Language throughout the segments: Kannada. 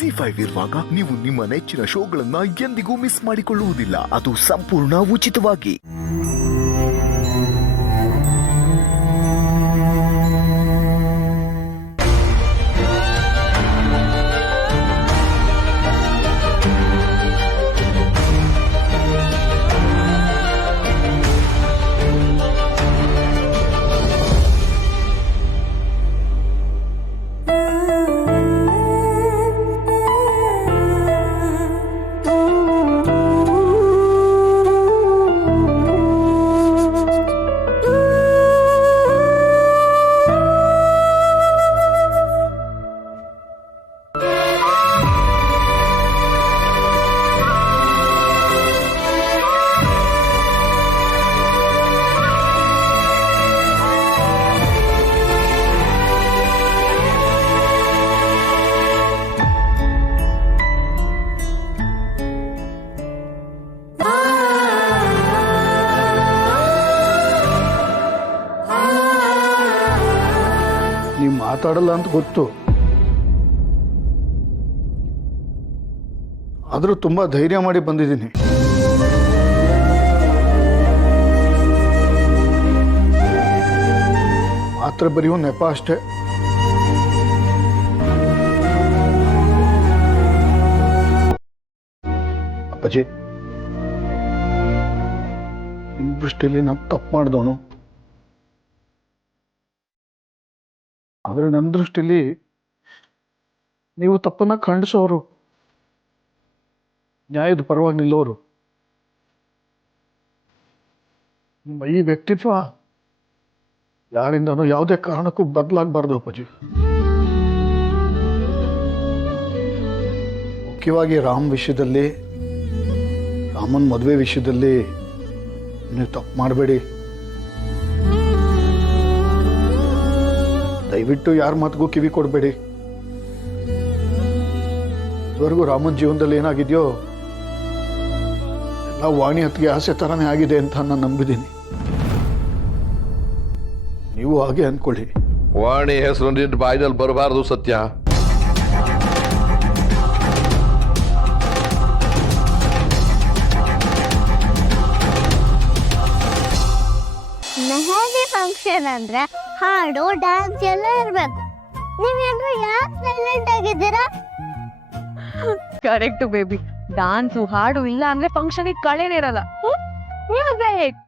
ಜಿ5 ಇರುವಾಗ ನೀವು ನಿಮ್ಮ ನೆಚ್ಚಿನ ಶೋಗಳನ್ನ ಎಂದಿಗೂ ಮಿಸ್ ಮಾಡಿಕೊಳ್ಳುವುದಿಲ್ಲ. ಅದು ಸಂಪೂರ್ಣ ಉಚಿತವಾಗಿ. ನೀವು ಮಾತಾಡಲ್ಲ ಅಂತ ಗೊತ್ತು, ಆದರೂ ತುಂಬಾ ಧೈರ್ಯ ಮಾಡಿ ಬಂದಿದ್ದೀನಿ. ಮಾತ್ರ ಬರೆಯುವ ನೆಪ ಅಷ್ಟೇ. ಅಪ್ಪಾಜಿ, ನಿಮ್ಮ ದೃಷ್ಟಿಯಲ್ಲಿ ನಾನು ತಪ್ಪು ಮಾಡಿದವನು, ಆದರೆ ನನ್ನ ದೃಷ್ಟಿಲಿ ನೀವು ತಪ್ಪನ್ನ ಖಂಡಿಸೋರು, ನ್ಯಾಯದ ಪರವಾಗಿ ನಿಲ್ಲೋರು. ನಿಮ್ಮ ಈ ವ್ಯಕ್ತಿತ್ವ ಯಾರಿಂದನೂ ಯಾವುದೇ ಕಾರಣಕ್ಕೂ ಬದಲಾಗಬಾರ್ದು ಅಪ್ಪಾಜಿ. ಮುಖ್ಯವಾಗಿ ರಾಮ್ ವಿಷಯದಲ್ಲಿ, ರಾಮನ್ ಮದುವೆ ವಿಷಯದಲ್ಲಿ ನೀವು ತಪ್ಪು ಮಾಡಬೇಡಿ. ದಯವಿಟ್ಟು ಯಾರ ಮಾತಿಗೂ ಕಿವಿ ಕೊಡಬೇಡಿ. ಇದುವರೆಗೂ ರಾಮನ್ ಜೀವನದಲ್ಲಿ ಏನಾಗಿದೆಯೋ ಎಲ್ಲ ವಾಣಿ ಹತ್ತಿಗೆ ಆಸೆ ಥರನೇ ಆಗಿದೆ ಅಂತ ನಾನು ನಂಬಿದ್ದೀನಿ. ನೀವು ಹಾಗೆ ಅಂದ್ಕೊಳ್ಳಿ. ವಾಣಿ ಹೆಸರು ನಿನ್ನ ಬಾಯಿನಲ್ಲಿ ಬರಬಾರದು ಸತ್ಯ. ಮೆಹಂದಿ ಫಂಕ್ಷನ್ ಅಂದ್ರೆ ಹಾಡು ಡ್ಯಾನ್ಸ್ ಎಲ್ಲ ಇರ್ಬೇಕು. ನೀವೆಲ್ಲರೂ ಯಾಕೆ ಸೈಲೆಂಟ್ ಆಗಿದ್ದೀರಾ? ಕರೆಕ್ಟ್ ಬೇಬಿ, ಡಾನ್ಸು ಹಾಡು ಇಲ್ಲ ಅಂದ್ರೆ ಫಂಕ್ಷನ್ ಕಳೆನೇ ಇರಲ್ಲ. ಮ್ಯೂಸಿಕ್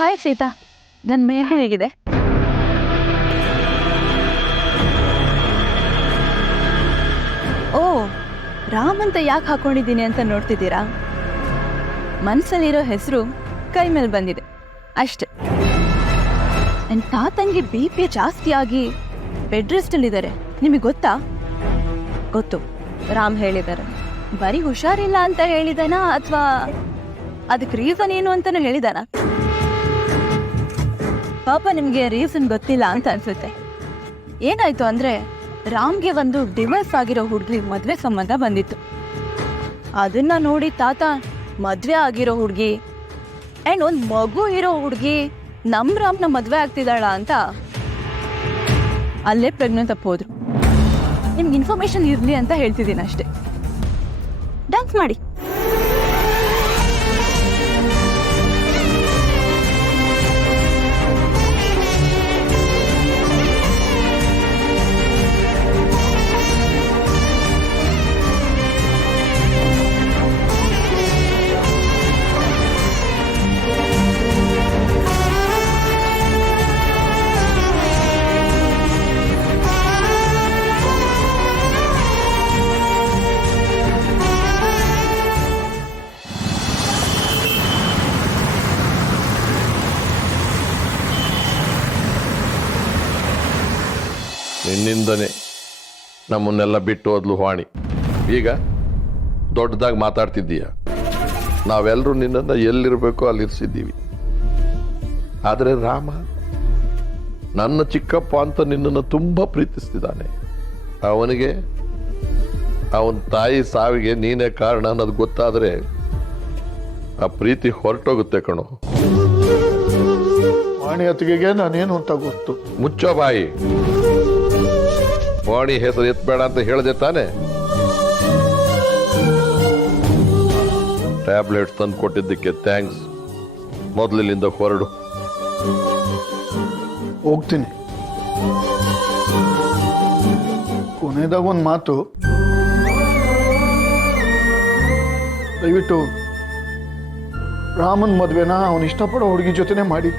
ಹಾಯ್ ಸೀತಾ, ನನ್ನ ಮೇಹು ಹೇಗಿದೆ? ಓ, ರಾಮ್ ಅಂತ ಯಾಕೆ ಹಾಕೊಂಡಿದ್ದೀನಿ ಅಂತ ನೋಡ್ತಿದ್ದೀರಾ? ಮನ್ಸಲ್ಲಿರೋ ಹೆಸರು ಕೈ ಮೇಲೆ ಬಂದಿದೆ ಅಷ್ಟೆ. ನನ್ನ ತಾತಂಗೆ BP ಜಾಸ್ತಿ ಆಗಿ ಬೆಡ್ ರೆಸ್ಟಲ್ಲಿದ್ದಾರೆ. ನಿಮಗೆ ಗೊತ್ತಾ? ಗೊತ್ತು, ರಾಮ್ ಹೇಳಿದ್ದಾರೆ. ಬರೀ ಹುಷಾರಿಲ್ಲ ಅಂತ ಹೇಳಿದಾನ ಅಥವಾ ಅದಕ್ಕೆ ರೀಸನ್ ಏನು ಅಂತಾನು ಹೇಳಿದಾನ? ಪಾಪ ನಿಮಗೆ ರೀಸನ್ ಗೊತ್ತಿಲ್ಲ ಅಂತ ಅನ್ಸುತ್ತೆ. ಏನಾಯ್ತು ಅಂದ್ರೆ, ರಾಮ್ಗೆ ಒಂದು ಡಿವೋರ್ಸ್ ಆಗಿರೋ ಹುಡುಗಿ ಮದ್ವೆ ಸಂಬಂಧ ಬಂದಿತ್ತು. ಅದನ್ನ ನೋಡಿ ತಾತ ಮದ್ವೆ ಆಗಿರೋ ಹುಡುಗಿ ಅಂಡ್ ಒಂದು ಮಗು ಇರೋ ಹುಡುಗಿ ನಮ್ ರಾಮ್ನ ಮದ್ವೆ ಆಗ್ತಿದ್ದಾಳ ಅಂತ ಅಲ್ಲೇ ಪ್ರೆಗ್ನೆಂಟ್ ತಪ್ಪೋದ್ರು. ನಿಮ್ಗೆ ಇನ್ಫಾರ್ಮೇಶನ್ ಇರ್ಲಿ ಅಂತ ಹೇಳ್ತಿದ್ದೀನಿ ಅಷ್ಟೇ. ಡ್ಯಾನ್ಸ್ ಮಾಡಿ. ನಿನ್ನಿಂದನೇ ನಮ್ಮನ್ನೆಲ್ಲ ಬಿಟ್ಟು ಹೋದ್ಲು ವಾಣಿ. ಈಗ ದೊಡ್ಡದಾಗಿ ಮಾತಾಡ್ತಿದ್ದೀಯ. ನಾವೆಲ್ಲರೂ ನಿನ್ನನ್ನು ಎಲ್ಲಿರಬೇಕೋ ಅಲ್ಲಿರಿಸಿದ್ದೀವಿ. ಆದರೆ ರಾಮ ನನ್ನ ಚಿಕ್ಕಪ್ಪ ಅಂತ ನಿನ್ನನ್ನು ತುಂಬ ಪ್ರೀತಿಸ್ತಿದ್ದಾನೆ. ಅವನಿಗೆ ಅವನ ತಾಯಿ ಸಾವಿಗೆ ನೀನೇ ಕಾರಣ ಅನ್ನೋದು ಗೊತ್ತಾದರೆ ಆ ಪ್ರೀತಿ ಹೊರಟೋಗುತ್ತೆ ಕಣೋ. ವಾಣಿ ಅತ್ತಿಗೆಗೆ ನಾನೇನು ಅಂತ ಗೊತ್ತು. ಮುಚ್ಚೋ ಬಾಯಿ. ವಾಣಿ ಹೆಸರು ಎತ್ತಬೇಡ ಅಂತ ಹೇಳಿದೆ ತಾನೆ. ಟ್ಯಾಬ್ಲೆಟ್ಸ್ ತಂದು ಕೊಟ್ಟಿದ್ದಕ್ಕೆ ಥ್ಯಾಂಕ್ಸ್. ಮೊದಲಿನಿಂದ ಹೊರಡು. ಹೋಗ್ತೀನಿ. ಕೊನೆದಾಗ ಒಂದು ಮಾತು, ದಯವಿಟ್ಟು ರಾಮನ್ ಮದ್ವೆನ ಅವನು ಇಷ್ಟಪಡೋ ಹುಡುಗಿ ಜೊತೆನೆ ಮಾಡಿ.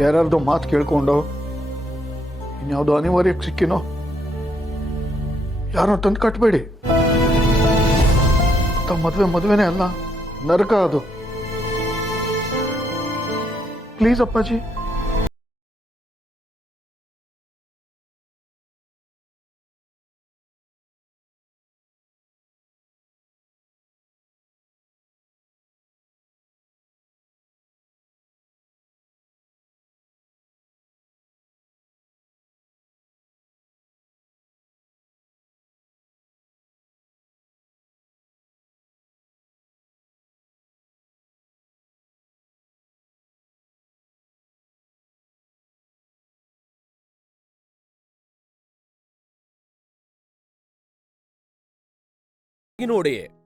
ಯಾರ್ಯಾರ್ದೋ ಮಾತು ಕೇಳ್ಕೊಂಡು ಇನ್ಯಾವುದೋ ಅನಿವಾರ್ಯಕ್ಕೆ ಸಿಕ್ಕಿನೋ ಯಾರೋ ತಂದು ಕಟ್ಬೇಡಿ. ಮದುವೆನೇ ಅಲ್ಲ, ನರಕ ಅದು. ಪ್ಲೀಸ್ ಅಪ್ಪಾಜಿ. ನೋಡಿ